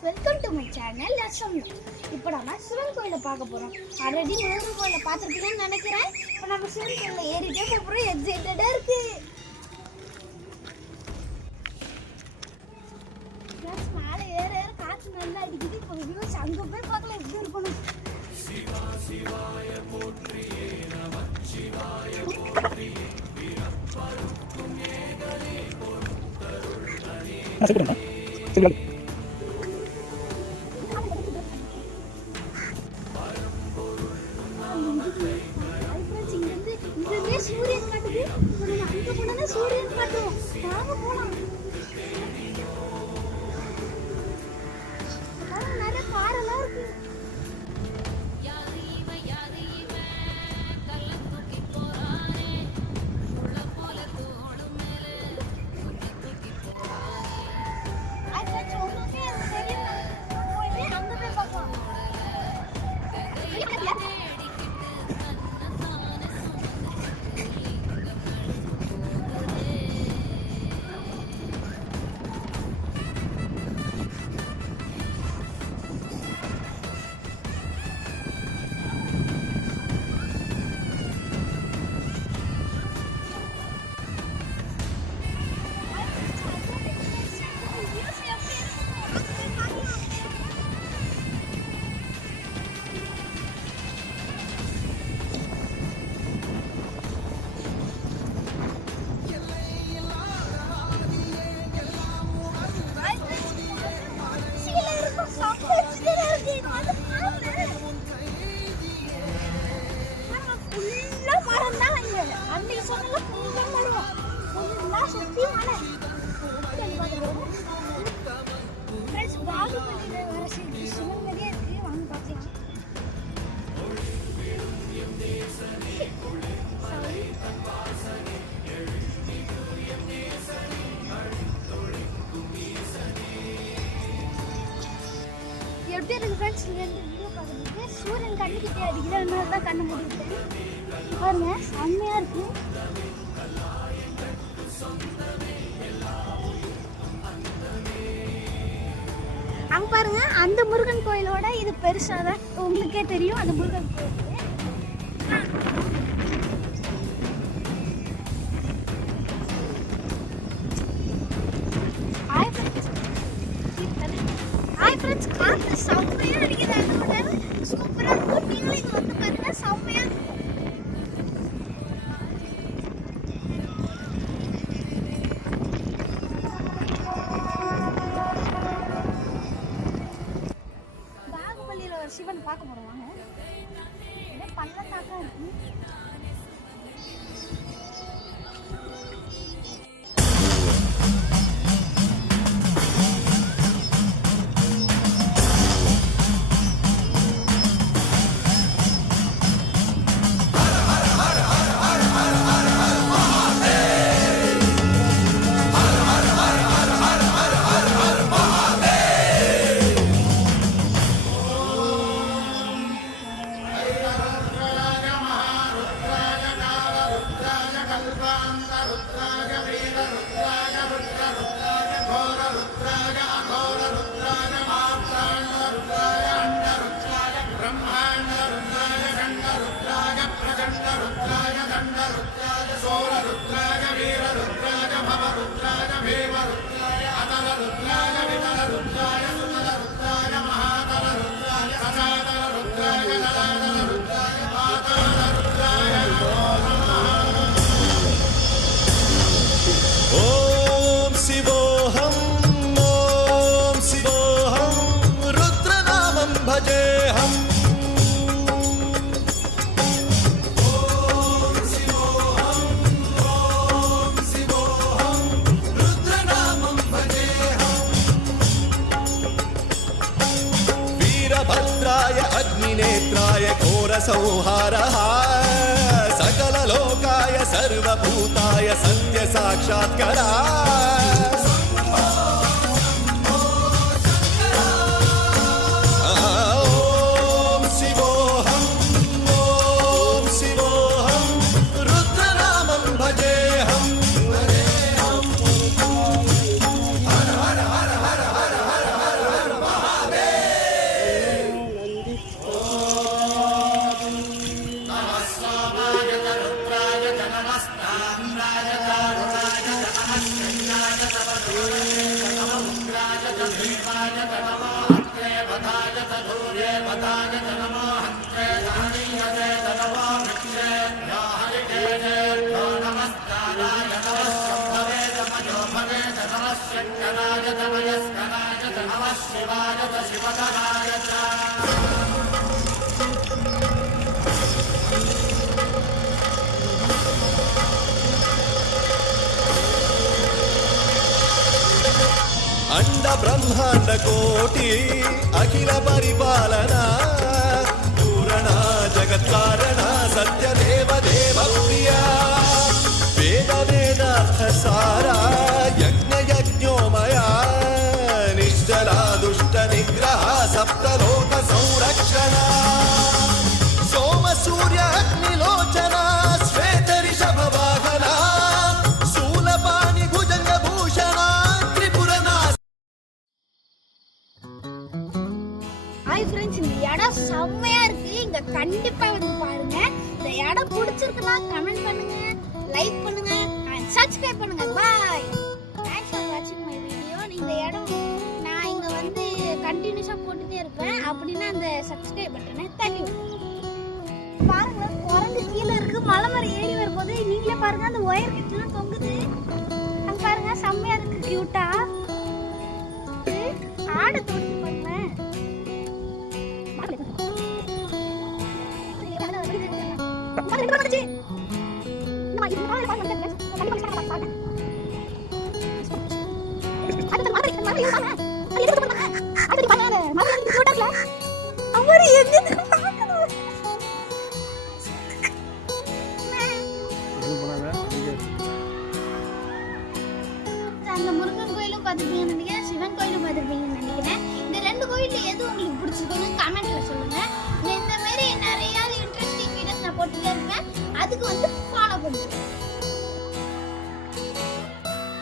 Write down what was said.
Friends, welcome to my channel லட்சம். இப்போ நம்ம சிவன் கோயிலை பார்க்க போகிறோம். ஆல்ரெடி முருகன் கோயிலை பார்த்துருப்பீங்கன்னு நினைக்கிறேன். இப்போ நம்ம சிவன் கோயிலில் ஏறிட்டே போகிறோம். எக்ஸைட்டடாக இருக்குது. ஃப்ரெண்ட்ஸ், மேலே ஏற ஏற காற்று நல்லா அடிக்குது. இப்போ வியூஸ் அங்கே போய் பார்க்கலாம் எப்படி இருக்கணும். சிவா சிவாய போற்றியே நமச்சிவாய போற்றியே பிறப்பருக்கும் ஏகலே பொறுத்தருள்தனே. சூரியன் காட்டுது. அங்க போனா சூரியன் காட்டும். வாங்க போலாம். நிறைய காரெல்லாம் இருக்கு. எப்படி இருக்கு ஃப்ரெண்ட்ஸ்? இங்கே இருந்து வீடியோ பார்க்குறதுக்கு சூரியன் கண்ணுக்கிட்டே அடிக்குது. அதனால தான் கண்ணு முடிவிட்டேன். பாருங்க, செம்மையா இருக்கு. அங்க பாருங்க, அந்த முருகன் கோயிலோட இது பெருசாதான் உங்களுக்கே தெரியும். அந்த முருகன் கோயில் காற்று செம்மையா அடிக்குது. அதோட சூப்பரா இருக்கும். நீங்களும் இங்க வந்து பாருங்க, செம்மையா பாகுபலியில ஒரு சிவன் பார்க்க போடுவாங்க. பள்ளத்தாக்கா இருக்கு. अग्निनेत्राय घोरसंहारः सकललोकाय सर्वभूताय सत्यसाक्षात्कारः अंड ब्रह्मांड कोटि अखिल परिपालना पूरणा जगत्कारणा सत्यदेव देव प्रिया वेद वेदार्थ सारा यज्ञ यज्ञोमया निश्चला दुष्ट निग्रह सप्तलोक संरक्षणा सोम सूर्य अग्निलोचना श्वेत ऋषभ वाहना शूलपाणि भुजंग भूषणा त्रिपुरना. ஹாய் ஃப்ரெண்ட்ஸ், இந்த இடம் செம்மையா இருக்கு. இங்க கண்டிப்பா வந்து பாருங்க. இந்த இடம் பிடிச்சிருக்குன்னா கமெண்ட் பண்ணுங்க, லைக் பண்ணுங்க and சப்ஸ்கிரைப் பண்ணுங்க. பாய். தேங்க்ஸ் ஃபார் வாட்சிங் மை வீடியோ. இந்த இடம் நான் இங்க வந்து கண்டினியூஸா போட்டுட்டே இருப்பேன். அப்படின்னா அந்த சப்ஸ்கிரைப் பட்டனை தள்ளி பாருங்க. குரங்கு கீழே இருக்கு, மலை மரம் ஏறி வரும்போது நீங்களே பாருங்க, அந்த ஒயர் கிட்டலாம் தொங்குது. அங்க பாருங்க, செம்மையா இருக்கு, கியூட்டா. ஆடை தோடுது பாருங்க. அந்த முருகன் கோயிலும் பார்த்துருப்பீங்கன்னு நினைக்கிறேன், சிவன் கோயிலும் பார்த்துருப்பீங்கன்னு நினைக்கிறேன். இந்த ரெண்டு கோயில்ல எது உங்களுக்கு பிடிச்சிருக்குன்னு